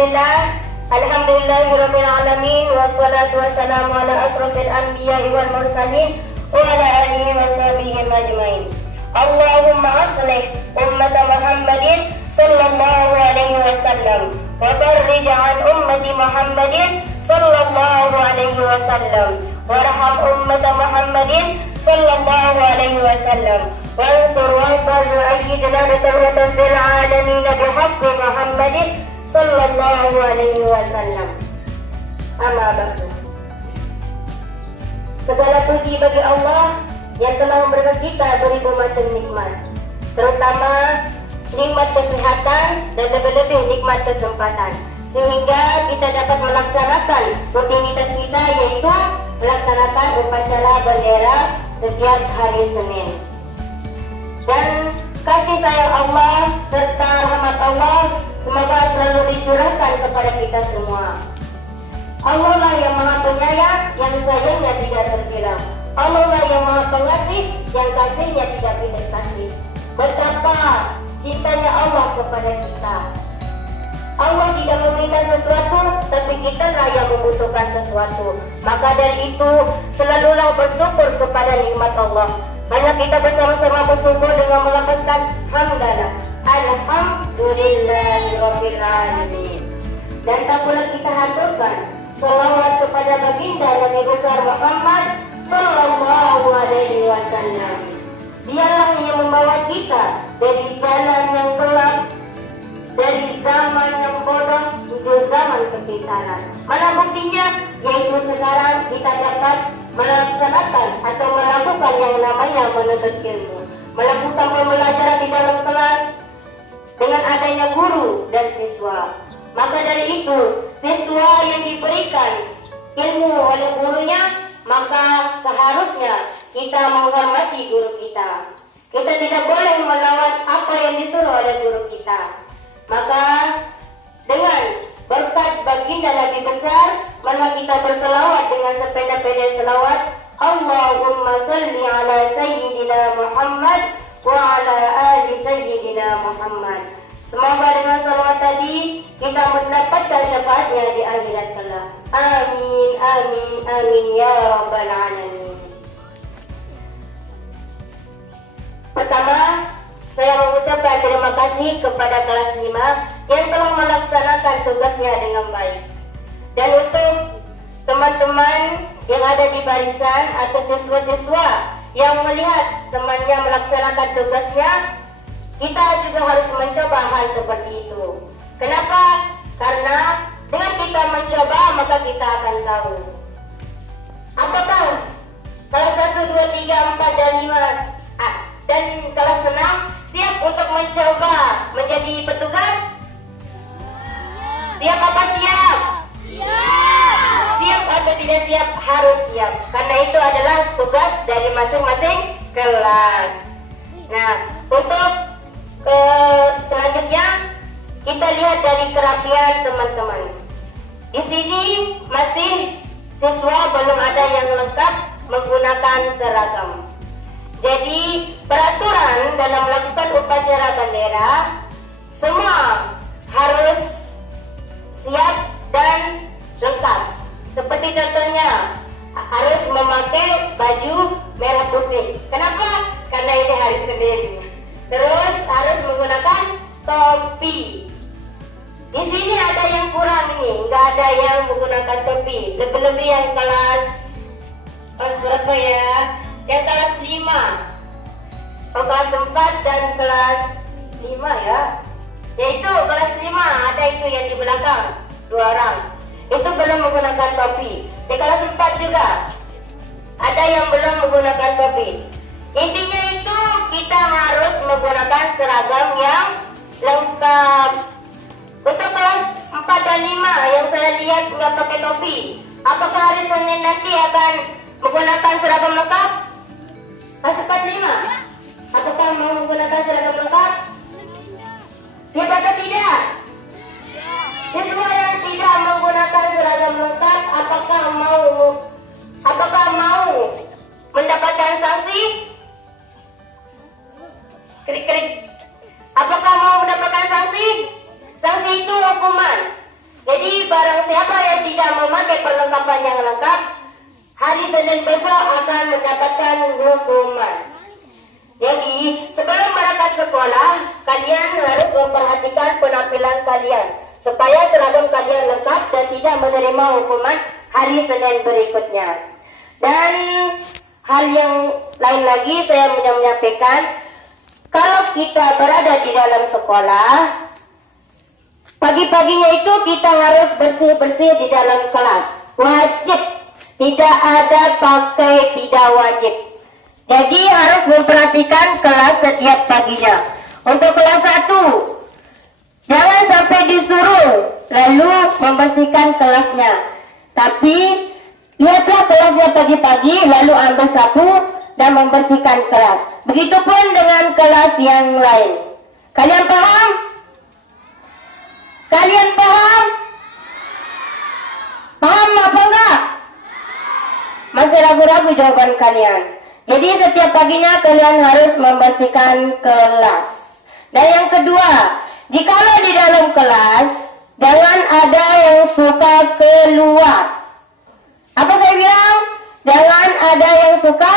Alhamdulillahirabbil alamin wassalatu wassalamu ala asrofil anbiya'i wal mursalin wa ala alihi washabihi ajmain. Allahumma aslih ummat Muhammadin sallallahu alaihi wasallam wa farrij an ummati Muhammadin sallallahu alaihi wasallam warham ummat Muhammadin sallallahu alaihi wasallam wansur wa ayyidna bi tawfiqil alamin bihaqqi Muhammadin sallallahu alaihi wasallam. Amma ba'du. Segala puji bagi Allah yang telah memberikan kita beribu macam nikmat, terutama nikmat kesehatan dan lebih-lebih nikmat kesempatan, sehingga kita dapat melaksanakan rutinitas kita, yaitu melaksanakan upacara bendera setiap hari Senin. Dan kasih sayang Allah serta rahmat Allah semoga selalu dicurahkan kepada kita semua. Allah lah yang maha penyayang, yang sayangnya tidak terkira. Allah lah yang maha pengasih, yang kasihnya tidak pilih kasih. Betapa cintanya Allah kepada kita. Allah tidak meminta sesuatu, tapi kita lah yang membutuhkan sesuatu. Maka dari itu, selalulah bersyukur kepada nikmat Allah. Mari kita bersama-sama bersyukur dengan melafazkan hamdalah. Alhamdulillahirabbil alamin. Dan tak pula kita haturkan salawat kepada baginda Nabi besar Muhammad sallallahu alaihi wasallam. Dialah yang membawa kita dari jalan yang gelap, dari zaman yang bodoh menuju zaman kepintaran. Mana buktinya? Yaitu sekarang kita dapat melaksanakan atau melakukan yang namanya menuntut ilmu, melakukan pembelajaran di dalam kelas dengan adanya guru dan siswa. Maka dari itu, siswa yang diberikan ilmu oleh gurunya, maka seharusnya kita menghormati guru kita. Kita tidak boleh melawan apa yang disuruh oleh guru kita. Maka dengan berkat baginda Nabi besar, maka kita berselawat dengan sepeda-peda selawat. Allahumma salli ala Sayyidina Muhammad wa ala ali Sayyidina Muhammad. Semoga dengan salawat tadi kita mendapatkan syafaatnya di akhirat kelak. Amin, amin, amin ya rabbal alamin. Pertama, saya mengucapkan terima kasih kepada kelas 5 yang telah melaksanakan tugasnya dengan baik. Dan untuk teman-teman yang ada di barisan atau siswa-siswa yang melihat temannya melaksanakan tugasnya, kita juga harus mencoba hal seperti itu. Kenapa? Karena dengan kita mencoba maka kita akan tahu. Apakah kelas 1, 2, 3, 4, dan 5 dan kelas 6 siap untuk mencoba menjadi petugas? Siap apa siap? Siap! Siap atau tidak siap? Harus siap. Karena itu adalah tugas dari masing-masing kelas. Nah, untuk selanjutnya kita lihat dari kerapian teman-teman. Di sini masih siswa belum ada yang lengkap menggunakan seragam. Jadi peraturan dalam melakukan upacara bendera semua harus siap dan lengkap. Seperti contohnya harus memakai baju merah putih. Kenapa? Karena ini hari Senin. Terus harus menggunakan topi. Di sini ada yang kurang nih, nggak ada yang menggunakan topi. Lebih-lebih yang kelas berapa ya? Yang kelas 5, kelas 4 dan kelas 5 ya. Yaitu kelas 5 ada itu yang di belakang 2 orang. Itu belum menggunakan topi. Di kelas 4 juga ada yang belum menggunakan topi. Intinya itu kita harus menggunakan seragam yang lengkap. Untuk kelas 4 dan 5 yang saya lihat nggak pakai topi, apakah hari Senin nanti akan menggunakan seragam lengkap? Kelas 4 dan 5 apakah mau menggunakan seragam lengkap? Siapa atau tidak? Siswa yang tidak menggunakan seragam lengkap apakah mau mendapatkan sanksi? Krik-krik. Apakah mau mendapatkan sanksi? Sanksi itu hukuman. tidak memakai perlengkapan yang lengkap, hari Senin besok akan mendapatkan hukuman. Jadi, sebelum berangkat sekolah, kalian harus memperhatikan penampilan kalian supaya seragam kalian lengkap dan tidak menerima hukuman hari Senin berikutnya. Dan hal yang lain lagi saya menyampaikan, kalau kita berada di dalam sekolah, pagi-paginya itu kita harus bersih-bersih di dalam kelas. Wajib, tidak ada pakai tidak wajib. Jadi harus memperhatikan kelas setiap paginya. Untuk kelas 1, jangan sampai disuruh lalu membersihkan kelasnya. Tapi lihatlah kelasnya pagi-pagi lalu ambil sapu dan membersihkan kelas. Begitupun dengan kelas yang lain. Kalian paham? Kalian paham? Paham apa enggak? Masih ragu-ragu jawaban kalian. Jadi setiap paginya kalian harus membersihkan kelas. Dan yang kedua, jikalau di dalam kelas jangan ada yang suka keluar. Apa saya bilang? Jangan ada yang suka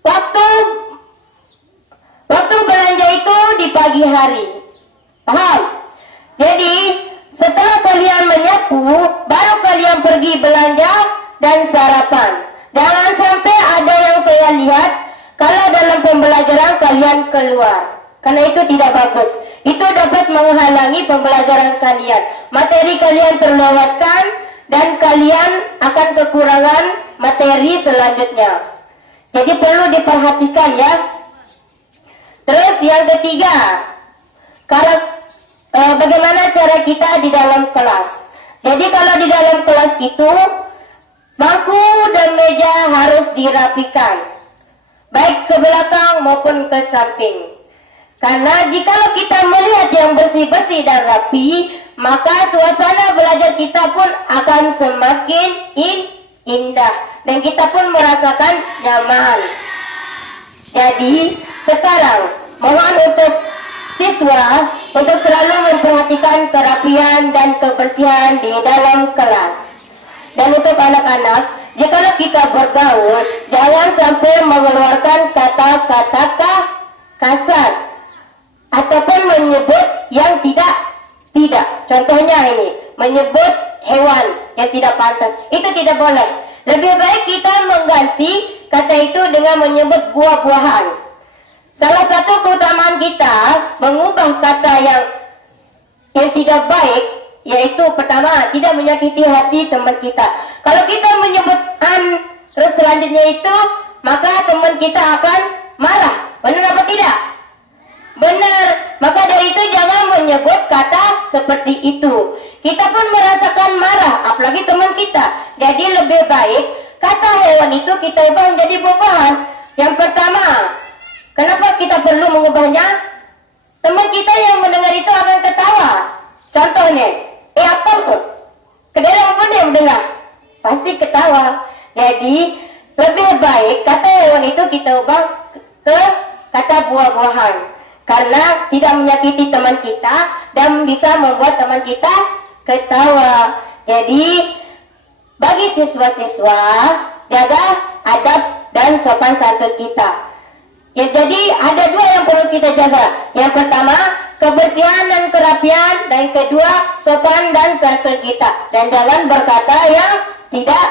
waktu belanja itu di pagi hari. Paham? Jadi setelah kalian menyapu, baru kalian pergi belanja dan sarapan. Jangan sampai ada yang saya lihat kalau dalam pembelajaran kalian keluar, karena itu tidak bagus. Itu dapat menghalangi pembelajaran kalian. Materi kalian terlewatkan dan kalian akan kekurangan materi selanjutnya. Jadi perlu diperhatikan ya. Terus yang ketiga, bagaimana cara kita di dalam kelas. Jadi kalau di dalam kelas itu, bangku dan meja harus dirapikan, baik ke belakang maupun ke samping. Karena jikalau kita melihat yang bersih-bersih dan rapi, maka suasana belajar kita pun akan semakin indah dan kita pun merasakan nyaman. Jadi sekarang mohon untuk siswa untuk selalu memperhatikan kerapian dan kebersihan di dalam kelas. Dan untuk anak-anak, jikalau kita bergaul, jangan sampai mengeluarkan kata-kata kasar ataupun menyebut yang tidak. Contohnya ini, menyebut hewan yang tidak pantas. Itu tidak boleh. Lebih baik kita mengganti kata itu dengan menyebut buah-buahan. Salah satu keutamaan kita mengubah kata yang tidak baik, yaitu pertama, tidak menyakiti hati teman kita. Kalau kita menyebut terus selanjutnya itu, maka teman kita akan marah. Benar apa tidak? Benar. Maka dari itu jangan menyebut kata seperti itu. Kita pun merasakan marah, apalagi teman kita. Jadi lebih baik kata hewan itu kita ubah menjadi buah-buahan. Yang pertama, kenapa kita perlu mengubahnya? Teman kita yang mendengar itu akan ketawa. Contohnya, apa tuh? Kedengaran apa dia mendengar? Pasti ketawa. Jadi lebih baik kata hewan itu kita ubah ke kata buah-buahan, karena tidak menyakiti teman kita dan bisa membuat teman kita ketawa. Jadi bagi siswa-siswa, jaga adab dan sopan santun kita. Ya, jadi ada dua yang perlu kita jaga. Yang pertama, kebersihan dan kerapian, dan kedua, sopan dan santun kita. Dan jangan berkata yang tidak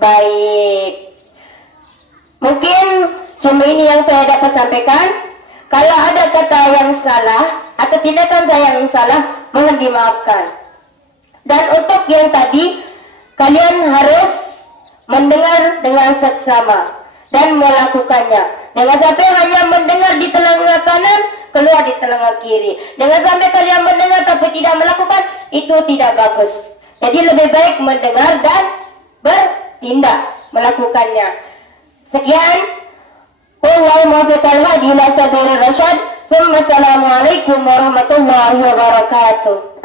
baik. Mungkin cuma ini yang saya dapat sampaikan. Kalau ada kata yang salah atau tindakan saya yang salah, mohon dimaafkan. Dan untuk yang tadi, kalian harus mendengar dengan seksama dan melakukannya. Jangan sampai hanya mendengar di telinga kanan, keluar di telinga kiri. Jangan sampai kalian mendengar tapi tidak melakukan, itu tidak bagus. Jadi lebih baik mendengar dan bertindak, melakukannya. Sekian. Wallahu muwaffiq ila sabilir rasyad. Wassalamualaikum warahmatullahi wabarakatuh.